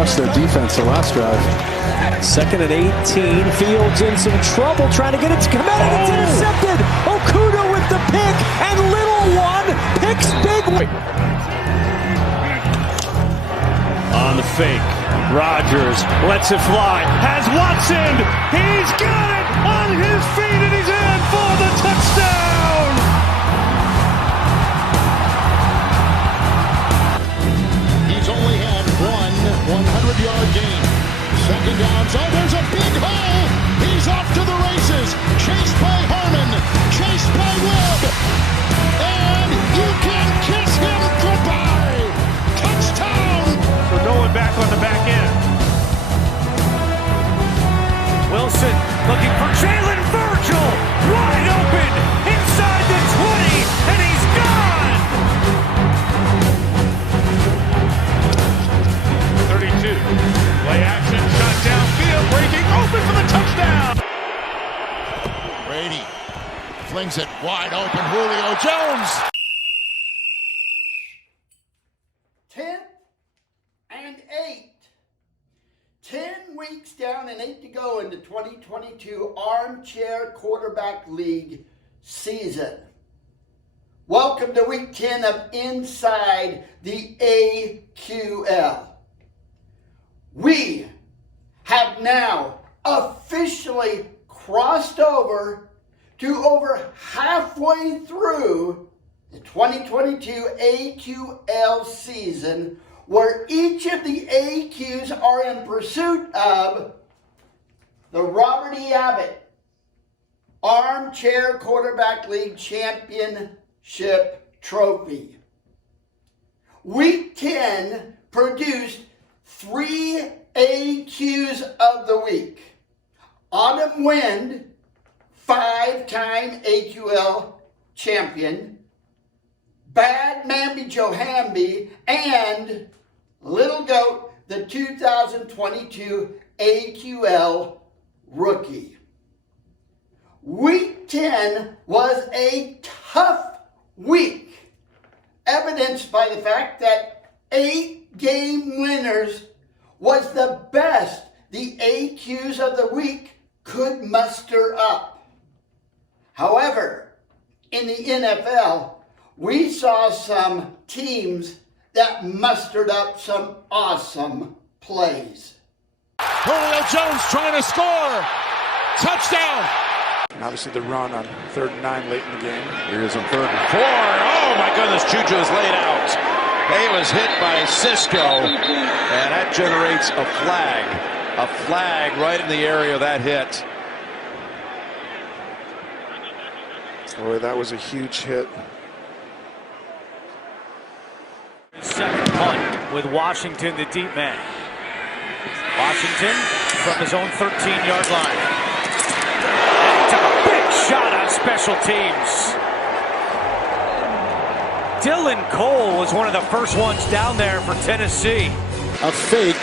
crushed their defense the last drive. 2nd and 18. Fields in some trouble trying to get it to come out, and it's intercepted. Okuda with the pick, and little one picks big. On the fake, Rodgers lets it fly. Has Watson. He's got it on his feet, and he's in for the touchdown. He's only had one 100-yard game. 2nd down, so there's a big hole. He's off to the races. Chased by Harmon, chased by Webb, and you can kiss him goodbye. Touchdown. We're going back on the back end. Wilson looking for Jalen Virgil, wide open inside the 20, and he's gone. 32. Play action, shot downfield, breaking open for the touchdown. Brady flings it wide open. Julio Jones. 10th and 8. 10 weeks down and 8 to go in the 2022 Armchair Quarterback League season. Welcome to week 10 of Inside the AQL. We have now officially crossed over to over halfway through the 2022 AQL season, where each of the AQs are in pursuit of the Robert E. Abbott Armchair Quarterback League Championship Trophy. Week 10 produced 3 AQs of the week. Autumn Wind, 5-time AQL champion, Bad Mamby Johamby, and Little Goat, the 2022 AQL rookie. Week 10 was a tough week, evidenced by the fact that 8 game winners was the best the AQs of the week could muster up. However, in the NFL, we saw some teams that mustered up some awesome plays. Julio Jones trying to score. Touchdown. Obviously the run on 3rd and 9 late in the game. Here's a 3rd and 4. Oh my goodness, Juju is laid out. He was hit by Cisco, and that generates a flag. A flag right in the area of that hit. Boy, that was a huge hit. Second punt with Washington, the deep man. Washington from his own 13-yard line. And he took a big shot on special teams. Dylan Cole was one of the first ones down there for Tennessee. A fake.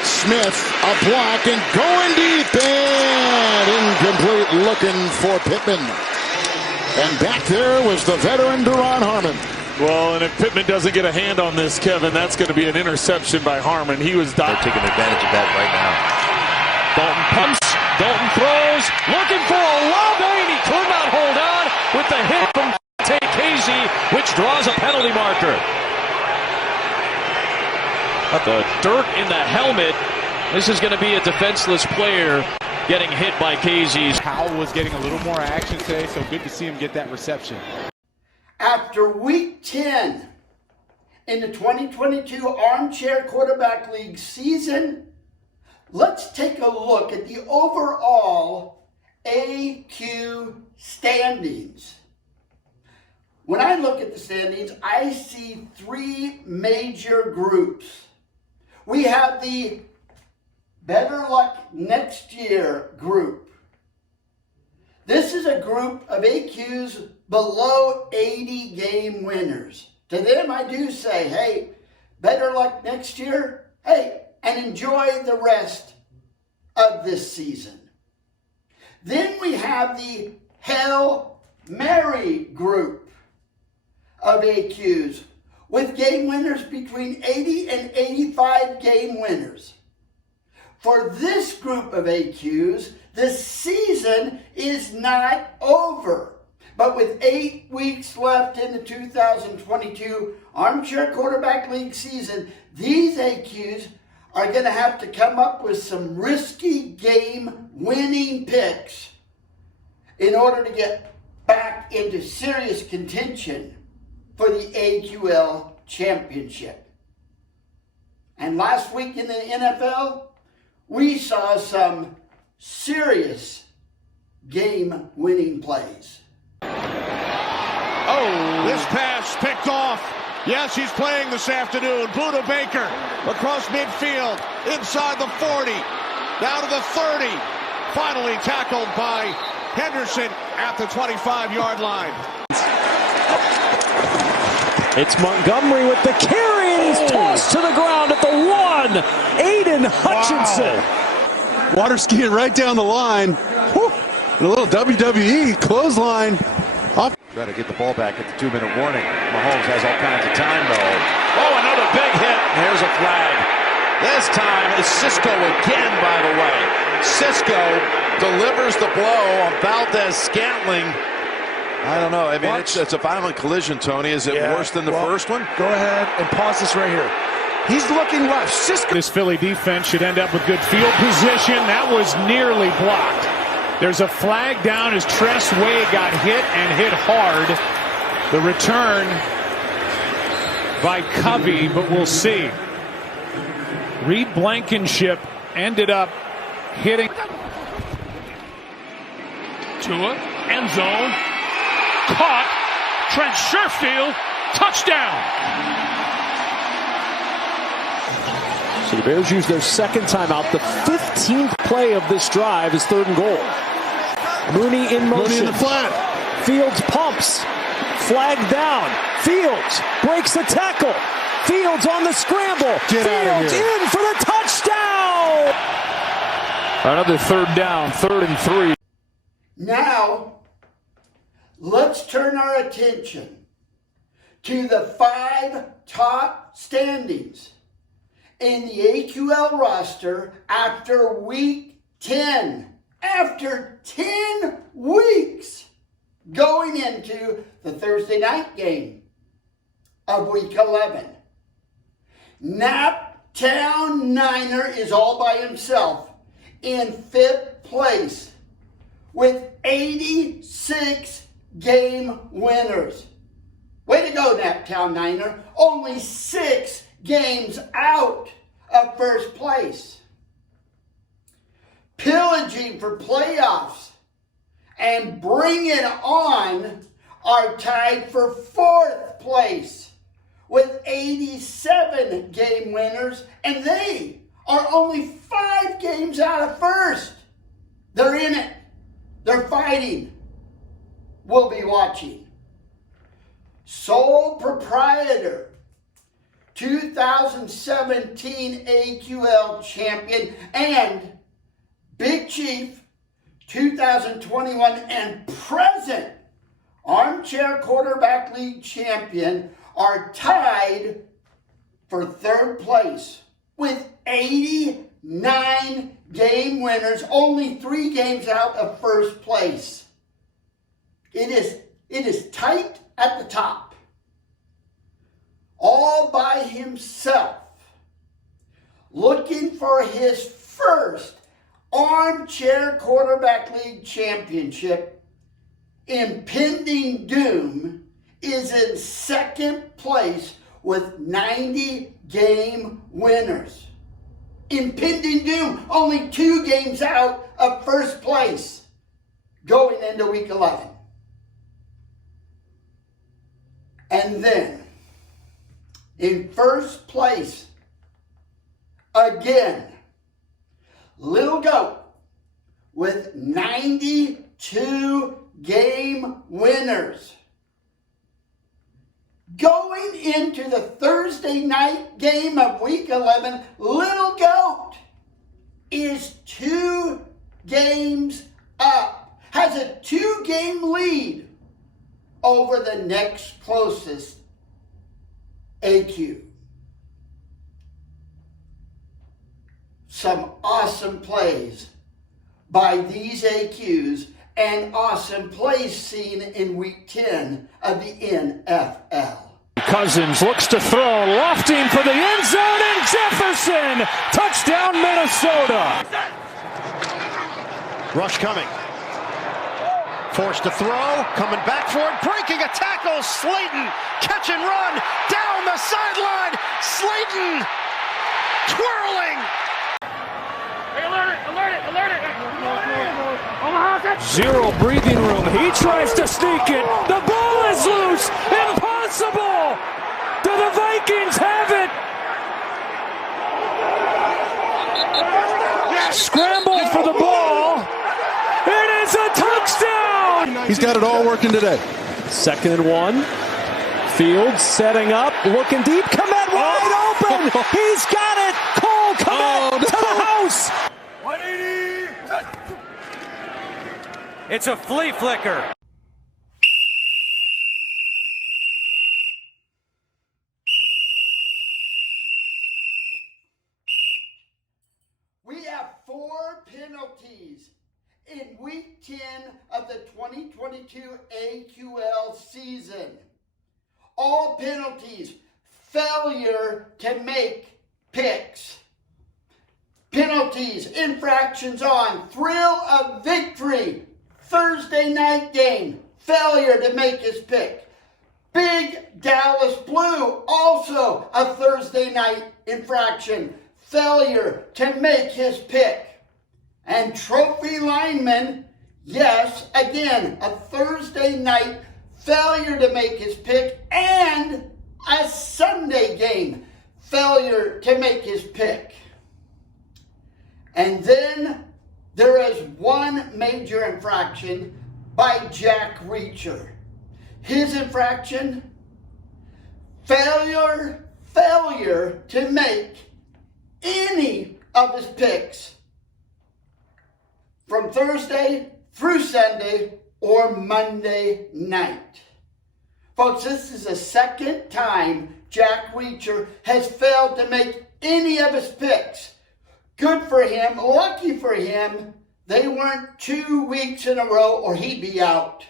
Smith, a block, and going deep, and incomplete, looking for Pittman. And back there was the veteran Duron Harmon. Well, and if Pittman doesn't get a hand on this, Kevin, that's going to be an interception by Harmon. He was They're taking advantage of that right now. Dalton pumps, Dalton throws, looking for a lob, and he could not hold on with the hit from Casey, which draws a penalty marker. The dirt in the helmet. This is going to be a defenseless player getting hit by Casey. Howell was getting a little more action today, so good to see him get that reception. After week 10 in the 2022 Armchair Quarterback League season, let's take a look at the overall AQ standings. When I look at the standings, I see 3 major groups. We have the Better Luck Next Year group. This is a group of AQs below 80 game winners. To them, I do say, hey, better luck next year. Hey, and enjoy the rest of this season. Then we have the Hail Mary group of AQs with game winners between 80 and 85 game winners. For this group of AQs, the season is not over. But with 8 weeks left in the 2022 Armchair Quarterback League season, these AQs are going to have to come up with some risky game-winning picks in order to get back into serious contention for the AQL championship. And last week in the NFL, we saw some serious game-winning plays. Oh, this pass picked off. Yes, he's playing this afternoon. Buda Baker across midfield, inside the 40, down to the 30. Finally tackled by Henderson at the 25-yard line. It's Montgomery with the carry, and he's tossed to the ground at the 1. Aiden Hutchinson. Wow. Water skiing right down the line. Whew. And a little WWE clothesline. Try to get the ball back at the 2-minute warning. Mahomes has all kinds of time, though. Oh, another big hit. Here's a flag. This time is Cisco again, by the way. Cisco delivers the blow on Valdez-Scantling. I don't know. I mean, it's a violent collision, Tony. Is it worse than the first one? Go ahead and pause this right here. He's looking left. Cisco. This Philly defense should end up with good field position. That was nearly blocked. There's a flag down as Tress Way got hit and hit hard. The return by Covey, but we'll see. Reed Blankenship ended up hitting. Tua, end zone. Caught. Trent Sherfield, touchdown. So the Bears use their second timeout. The 15th play of this drive is 3rd and goal. Mooney in motion. Mooney in the flat. Fields pumps. Flag down. Fields breaks the tackle. Fields on the scramble. Fields in for the touchdown. Another 3rd down. 3rd and 3. Now, let's turn our attention to the 5 top standings in the AQL roster after week 10. After 10 weeks going into the Thursday night game of week 11. Naptown Niner is all by himself in 5th place with 86 game winners. Way to go, Naptown Niner. Only 6 games out of first place. Pillaging for playoffs and Bring It On are tied for 4th place with 87 game winners, and they are only 5 games out of first. They're in it. They're fighting. We'll be watching. Sole proprietor, 2017 AQL champion, and Big Chief, 2021 and present Armchair Quarterback League champion are tied for 3rd place with 89 game winners, only 3 games out of first place. It is tight at the top. All by himself, looking for his first Armchair Quarterback League championship. Impending Doom is in 2nd place with 90 game winners. Impending Doom, only 2 games out of first place going into week 11. And then, in first place, again, Little Goat with 92 game winners. Going into the Thursday night game of week 11, Little Goat is 2 games up, has a 2-game lead over the next closest AQ. Some awesome plays by these AQs and awesome plays seen in Week 10 of the NFL. Cousins looks to throw, lofting for the end zone, and Jefferson! Touchdown, Minnesota! Rush coming. Forced to throw, coming back for it, breaking a tackle, Slayton, catch and run, down the sideline, Slayton, twirling. Zero breathing room. He tries to sneak it. The ball is loose. Impossible. Do the Vikings have it? Scrambled for the ball. It is a touchdown. He's got it all working today. 2nd and 1. Fields setting up, looking deep. Komet wide open. He's got it. Cole Komet to the house. It's a flea flicker. We have 4 penalties in Week 10 of the 2022 AQL season. All penalties, failure to make picks. Penalties, infractions on, thrill of victory, Thursday night game, failure to make his pick. Big Dallas Blue, also a Thursday night infraction, failure to make his pick. And Trophy Lineman, yes, again, a Thursday night failure to make his pick, and a Sunday game, failure to make his pick. And then there is one major infraction by Jack Reacher. His infraction, failure to make any of his picks from Thursday through Sunday or Monday night. Folks, this is the second time Jack Reacher has failed to make any of his picks. Good for him, lucky for him, they weren't 2 weeks in a row or he'd be out.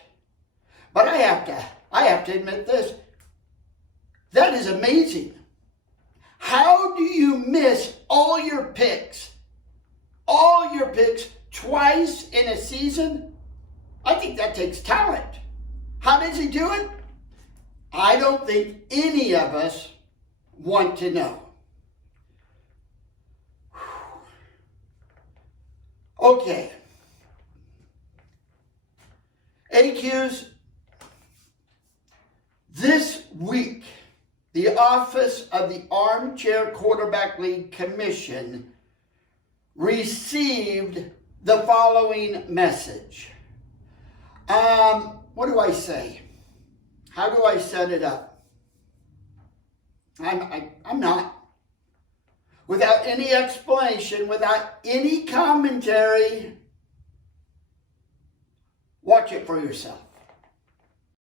But I have to admit this. That is amazing. How do you miss all your picks twice in a season? I think that takes talent. How does he do it? I don't think any of us want to know. Okay. AQs, this week, the Office of the Armchair Quarterback League Commission received the following message. What do I say? How do I set it up? I'm not. Without any explanation, without any commentary, watch it for yourself.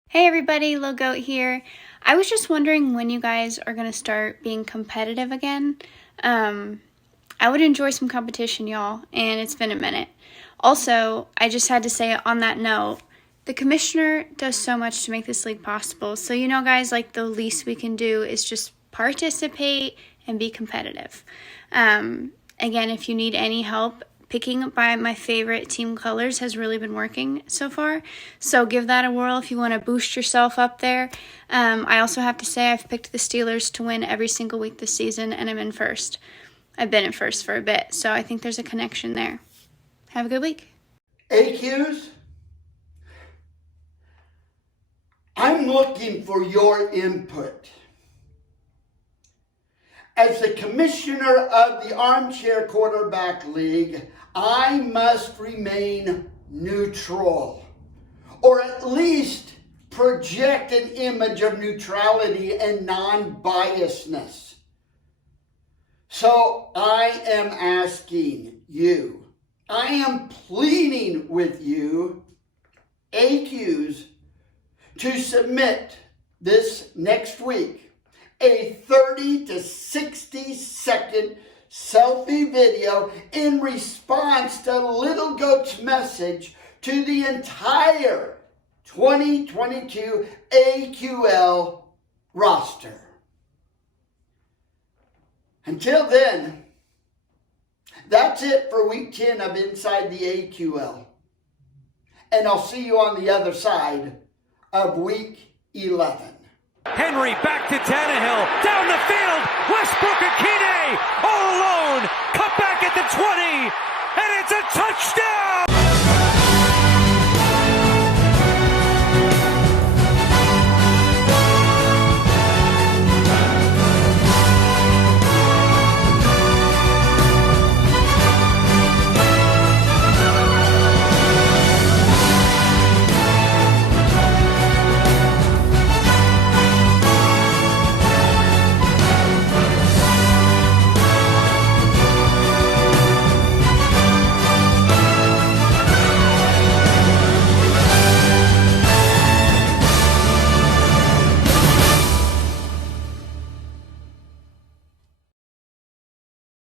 Hey everybody, Lil Goat here. I was just wondering when you guys are going to start being competitive again. I would enjoy some competition, y'all, and it's been a minute. Also, I just had to say on that note, the commissioner does so much to make this league possible. So, you know, guys, like the least we can do is just participate and be competitive. Again, if you need any help, picking by my favorite team colors has really been working so far. So give that a whirl if you want to boost yourself up there. I also have to say I've picked the Steelers to win every single week this season, and I'm in first. I've been in first for a bit, so I think there's a connection there. Have a good week. AQs, I'm looking for your input. As the commissioner of the Armchair Quarterback League, I must remain neutral, or at least project an image of neutrality and non-biasness. So I am asking you, I am pleading with you, AQs, to submit this next week a 30 to 60 second selfie video in response to Little Goat's message to the entire 2022 AQL roster. Until then, that's it for week 10 of Inside the AQL. And I'll see you on the other side of week 11. Henry back to Tannehill, down the field, Westbrook-Akine all alone, cut back at the 20, and it's a touchdown!